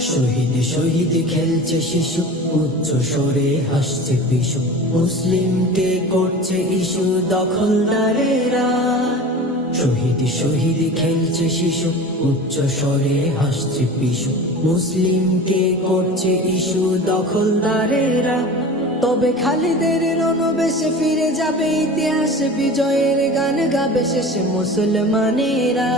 শহীদ শহীদ খেলছে শিশু, উচ্চ সরে হাসছে পিশু মুসলিমকে করছে ইস্যু দখলদারেরা। শহীদ শহীদ খেলছে শিশু, উচ্চ স্বরে হাসছে পিশু মুসলিমকে করছে ইস্যু দখলদারেরা। তবে খালিদের রণবেশে ফিরে যাবে, ইতিহাস বিজয়ের গান গাবে শেষে মুসলমানেরা।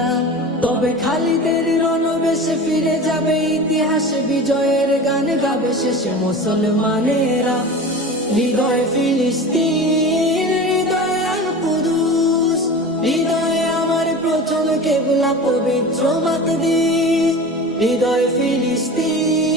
তবে খালিদের রণবেশে ফিরে যাবে, ইতিহাস বিজয়ের গান গাবে শেষে মুসলমানেরা। হৃদয় ফিলিস্তিন, হৃদয় কুদুস, হৃদয়ে আমার প্রথম কেবলা পবিত্র মাতদিস হৃদয় ফিলিস্তিন।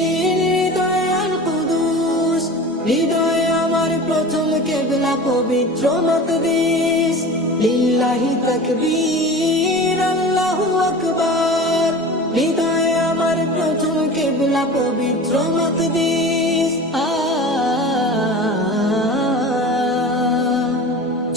কেবলা পবিত্র মাতদিস লিল্লাহি তকবীর আল্লাহু আকবার। হৃদয়ে আমার প্রথম কেবলা পবিত্র মাতদিস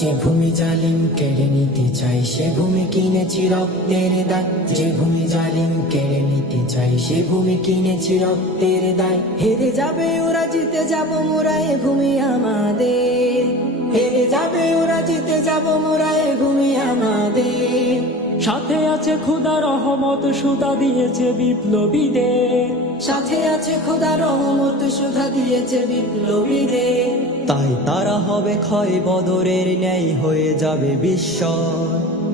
যে ভূমি জালিম কেড়ে নিতে চাই সে ভূমি কিনেছি রক্তের দায়। যে ভূমি জালিম কেড়ে নিতে চাই সে ভূমি কিনেছি রক্তের দায়। হেরে যাবে ওরা, জিতে যাব মোরা, এ ভূমি আমাদের। হেরে যাবে ওরা, জিতে যাব মোরা আমাদের সাথে আছে খুদা রহমত সুদা দিয়েছে বিপ্লবীদের। সাথে আছে খোদা রহমত সুধা দিয়েছে বিপ্লবীদের। তাই তারা হবে ক্ষয় বদরের ন্যায় হয়ে যাবে বিশ্ব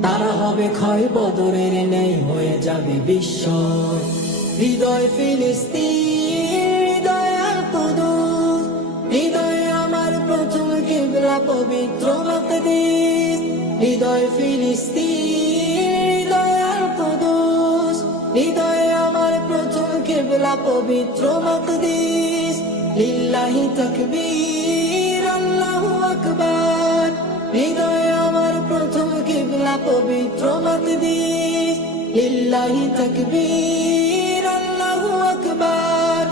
তারা হবে ক্ষয় বদরের ন্যায় হয়ে যাবে বিশ্ব হৃদয় ফিলিস্তিন কেবলা পবিত্র মকদিস হৃদয় ফিলিস্তিন আর কুদুস, হৃদয়ে আমার প্রথম কেবলা পবিত্র মকদিস, লিল্লাহি তাকবীর, আল্লাহু আকবার। হৃদয়ে আমার প্রথম কিবলা পবিত্র মকদিস, লিল্লাহি তাকবীর, আল্লাহু আকবার।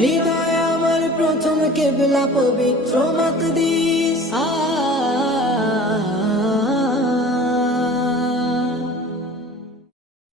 হৃদয়ে আমার প্রথম কিবলা পবিত্র মকদিস ah.